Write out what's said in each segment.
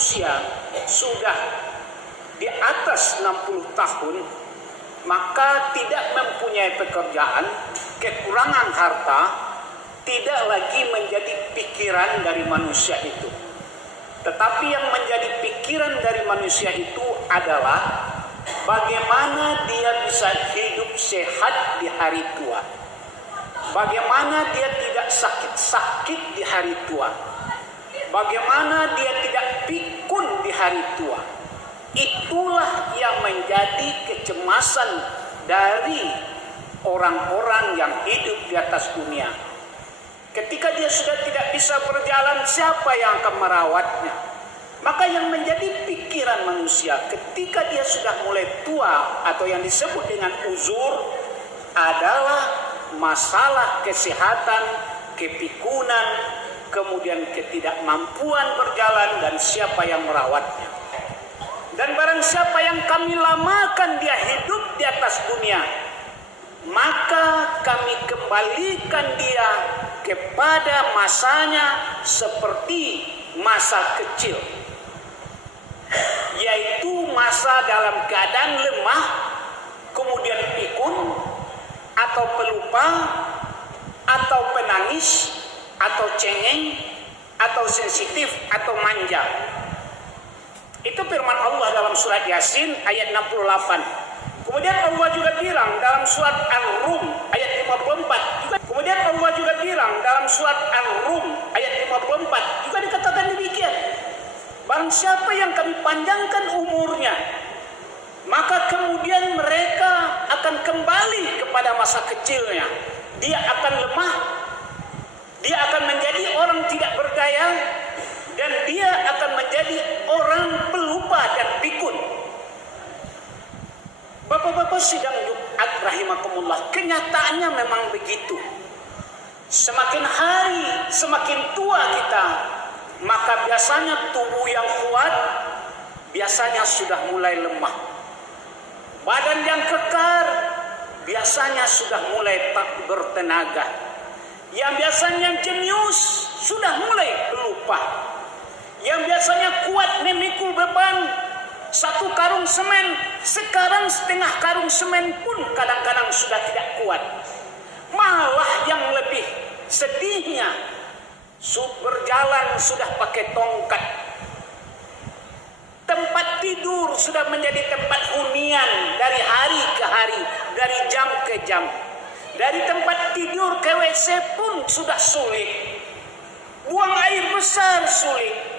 manusia sudah di atas 60 tahun, maka tidak mempunyai pekerjaan, kekurangan harta, tidak lagi menjadi pikiran dari manusia itu. Tetapi yang menjadi pikiran dari manusia itu adalah bagaimana dia bisa hidup sehat di hari tua. Bagaimana dia tidak sakit-sakit di hari tua. Bagaimana dia tidak pikun di hari tua. Itulah yang menjadi kecemasan dari orang-orang yang hidup di atas dunia. Ketika dia sudah tidak bisa berjalan, siapa yang akan merawatnya? Maka yang menjadi pikiran manusia ketika dia sudah mulai tua atau yang disebut dengan uzur adalah masalah kesehatan, kepikunan, kemudian ketidakmampuan berjalan dan siapa yang merawatnya. Dan barang siapa yang kami lamakan dia hidup di atas dunia, maka kami kembalikan dia kepada masanya seperti masa kecil, yaitu masa dalam keadaan lemah, kemudian pikun, atau pelupa, atau penangis, atau cengeng, atau sensitif, atau manja. Itu firman Allah dalam surat Yasin ayat 68. Kemudian Allah juga bilang dalam surat Al-Rum ayat 54. Kemudian Allah juga bilang dalam surat Al-Rum ayat 54 juga dikatakan demikian. Barang siapa yang kami panjangkan umurnya, maka kemudian mereka akan kembali kepada masa kecilnya. Dia akan lemah, dia akan menjadi orang tidak berdaya, dan dia akan menjadi orang pelupa dan pikun. Bapak-bapak sidang Jumat rahimakumullah, kenyataannya memang begitu. Semakin hari, semakin tua kita, maka biasanya tubuh yang kuat biasanya sudah mulai lemah. Badan yang kekar biasanya sudah mulai tak bertenaga. Yang biasanya jenius sudah mulai pelupa. Yang biasanya kuat memikul beban 1 karung semen, sekarang setengah karung semen pun kadang-kadang sudah tidak kuat. Malah yang lebih sedihnya, berjalan sudah pakai tongkat. Tempat tidur sudah menjadi tempat hunian dari hari ke hari, dari jam ke jam. Dari tempat tidur ke WC pun sudah sulit. Buang air besar sulit.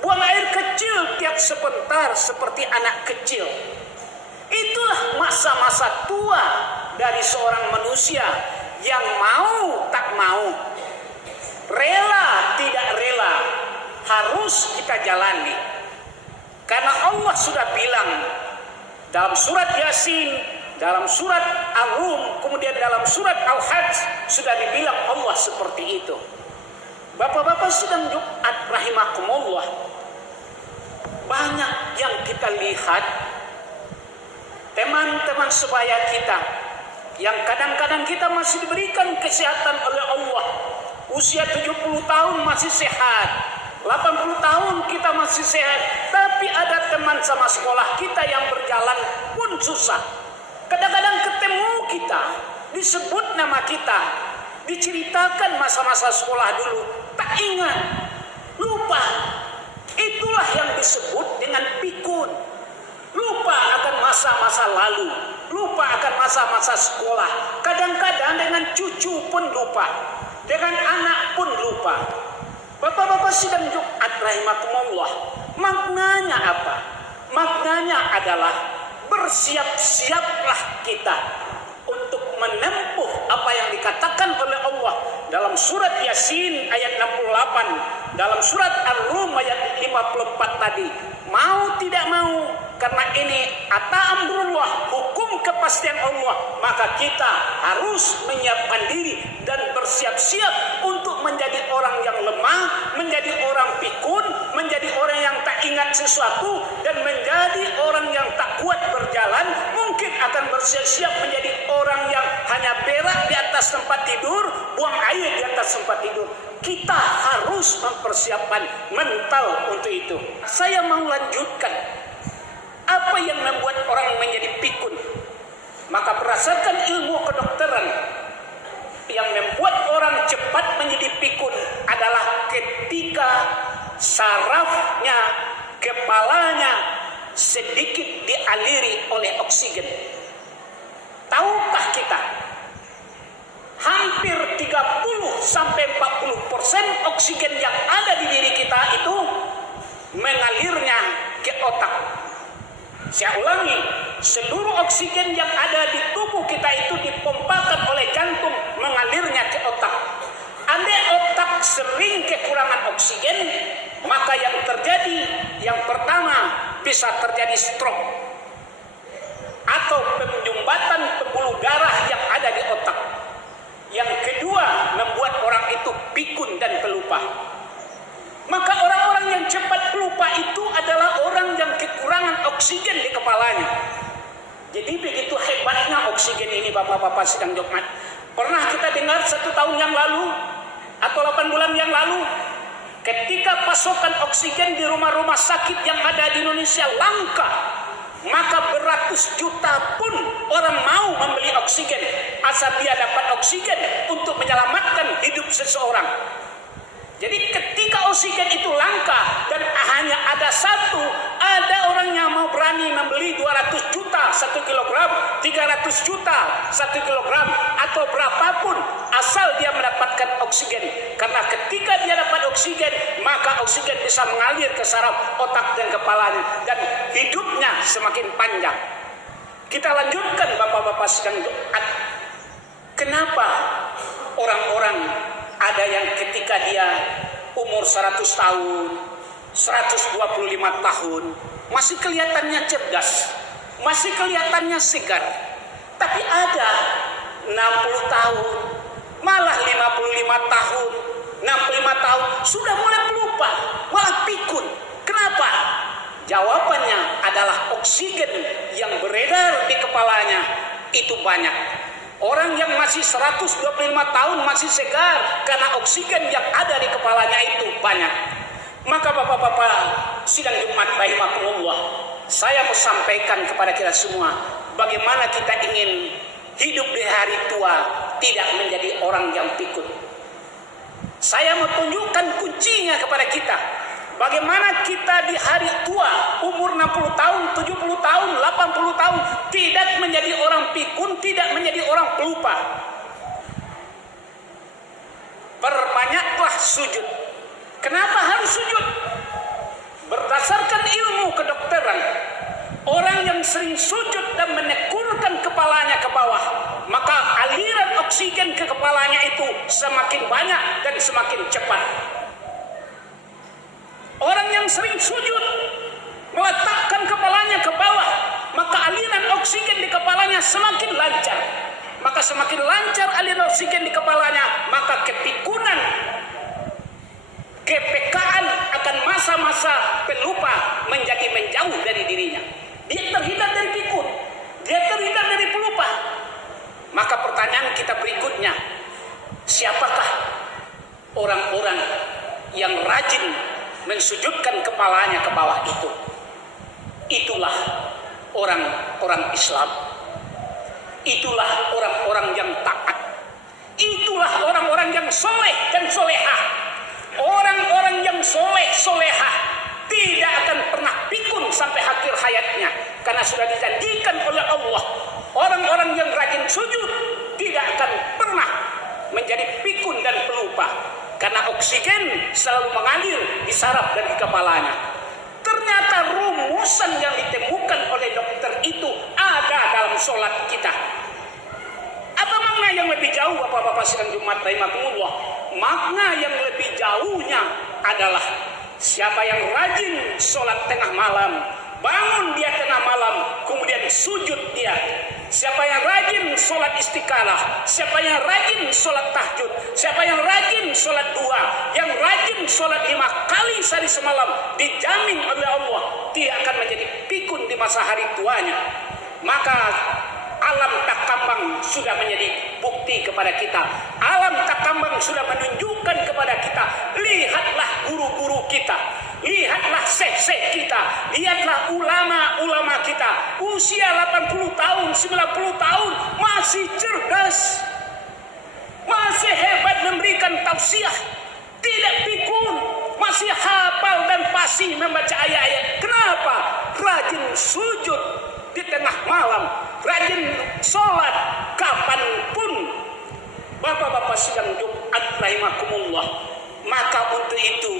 Buang air kecil tiap sebentar seperti anak kecil. Itulah masa-masa tua dari seorang manusia yang mau tak mau, rela tidak rela, harus kita jalani. Karena Allah sudah bilang dalam surat Yasin, dalam surat Al-Rum, kemudian dalam surat Al-Hajj sudah dibilang Allah seperti itu. Bapak-bapak sedang Jumat rahimakumullah, banyak yang kita lihat teman-teman sebaya kita yang kadang-kadang kita masih diberikan kesehatan oleh Allah. Usia 70 tahun masih sehat, 80 tahun kita masih sehat, tapi ada teman sama sekolah kita yang berjalan pun susah. Kadang-kadang ketemu kita, disebut nama kita, diceritakan masa-masa sekolah dulu, tak ingat, lupa. Itulah yang disebut dengan pikun. Lupa akan masa-masa lalu, lupa akan masa-masa sekolah. Kadang-kadang dengan cucu pun lupa, dengan anak pun lupa. Bapak-bapak sidang Jumat rahimakumullah, maknanya apa? Maknanya adalah bersiap-siaplah kita untuk menempuh apa yang dikatakan oleh Allah dalam surat Yasin ayat 68, dalam surat Ar-Rum ayat 54 tadi. Mau tidak mau, karena ini amrullah, hukum kepastian Allah, maka kita harus menyiapkan diri dan bersiap-siap untuk menjadi orang yang lemah, menjadi orang pikun, menjadi orang yang tak ingat sesuatu, dan menjadi orang yang tak kuat berjalan. Mungkin akan bersiap-siap menjadi orang yang hanya berak di atas tempat tidur, buang air di atas tempat tidur. Kita harus mempersiapkan mental untuk itu. Saya mau lanjutkan. Apa yang membuat orang menjadi pikun? Maka berdasarkan ilmu kedokteran, yang membuat orang cepat menjadi pikun adalah ketika sarafnya, kepalanya sedikit dialiri oleh oksigen. Tahukah kita? Hampir 30-40% oksigen yang ada di diri kita itu mengalirnya ke otak. Saya ulangi, seluruh oksigen yang ada di tubuh kita itu dipompakan oleh jantung, mengalirnya ke otak. Andai otak sering kekurangan oksigen, maka yang terjadi, yang pertama bisa terjadi stroke atau penyumbatan pembuluh darah yang ada di otak. Yang kedua, membuat orang itu pikun dan pelupa. Maka orang-orang yang cepat pelupa itu adalah orang yang kekurangan oksigen di kepalanya. Jadi begitu hebatnya oksigen ini, bapak-bapak sidang Jumat. Pernah kita dengar 1 tahun yang lalu atau 8 bulan yang lalu, ketika pasokan oksigen di rumah-rumah sakit yang ada di Indonesia langka, maka beratus juta pun orang mau membeli oksigen asal dia dapat oksigen untuk menyelamatkan hidup seseorang. Jadi ketika oksigen itu langka dan hanya ada orang yang mau berani membeli 200 juta 1 kilogram, 300 juta 1 kilogram, atau berapapun asal dia mendapatkan oksigen. Karena ketika dia dapat oksigen, maka oksigen bisa mengalir ke saraf otak dan kepalanya dan hidupnya semakin panjang. Kita lanjutkan bapak-bapak sidang Jumat. Kenapa orang-orang ada yang ketika dia umur 100 tahun, 125 tahun, masih kelihatannya cerdas, masih kelihatannya segar. Tapi ada 60 tahun, malah 55 tahun, 65 tahun, sudah mulai pelupa, malah pikun. Kenapa? Jawabannya adalah oksigen yang beredar di kepalanya itu banyak. Orang yang masih 125 tahun masih segar karena oksigen yang ada di kepalanya itu banyak. Maka bapak-bapak sidang Jumat rahimakumullah, saya mau sampaikan kepada kita semua, bagaimana kita ingin hidup di hari tua tidak menjadi orang yang pikun. Saya mau tunjukkan kuncinya kepada kita. Bagaimana kita di hari tua, umur 60 tahun, 70 tahun, 80 tahun, tidak menjadi orang pikun, tidak menjadi orang pelupa. Perbanyaklah sujud. Kenapa harus sujud? Berdasarkan ilmu kedokteran, orang yang sering sujud dan menekurkan kepalanya ke bawah, maka aliran oksigen ke kepalanya itu semakin banyak dan semakin cepat. Orang yang sering sujud meletakkan kepalanya ke bawah, maka aliran oksigen di kepalanya semakin lancar. Maka semakin lancar aliran oksigen di kepalanya, maka kepikunan, kepekaan akan masa-masa pelupa menjadi menjauh dari dirinya. Dia terhindar dari pikun, dia terhindar dari pelupa. Maka pertanyaan kita berikutnya, siapakah orang-orang yang rajin mensujudkan kepalanya ke bawah itu? Itulah orang-orang Islam. Itulah orang-orang yang taat. Itulah orang-orang yang soleh dan solehah. Orang-orang yang soleh solehah tidak akan pernah pikun sampai akhir hayatnya, karena sudah dijanjikan oleh Allah, orang-orang yang rajin sujud tidak akan pernah menjadi pikun dan pelupa. Karena oksigen selalu mengalir di saraf dan di kepalanya. Ternyata rumusan yang ditemukan oleh dokter itu ada dalam sholat kita. Apa makna yang lebih jauh bapak-bapak sidang Jumat rahimakumullah? Makna yang lebih jauhnya adalah siapa yang rajin sholat tengah malam, bangun dia tengah malam, kemudian sujud dia. Siapa yang rajin sholat istiqalah, siapa yang rajin sholat tahajud, siapa yang rajin sholat duha, yang rajin sholat 5 kali sehari semalam, dijamin oleh Allah tidak akan menjadi pikun di masa hari tuanya. Maka alam takambang sudah menjadi bukti kepada kita. Alam takambang sudah menunjukkan kepada kita. Lihatlah guru-guru kita, lihatlah syekh-syekh kita, lihatlah ulama-ulama kita. Usia 80 tahun, 90 tahun masih cerdas, masih hebat memberikan tausiah, tidak pikun, masih hafal dan fasih membaca ayat-ayat. Kenapa? Rajin sujud di tengah malam, rajin sholat kapanpun. Bapak-bapak sidang Jumat rahimakumullah. Maka untuk itu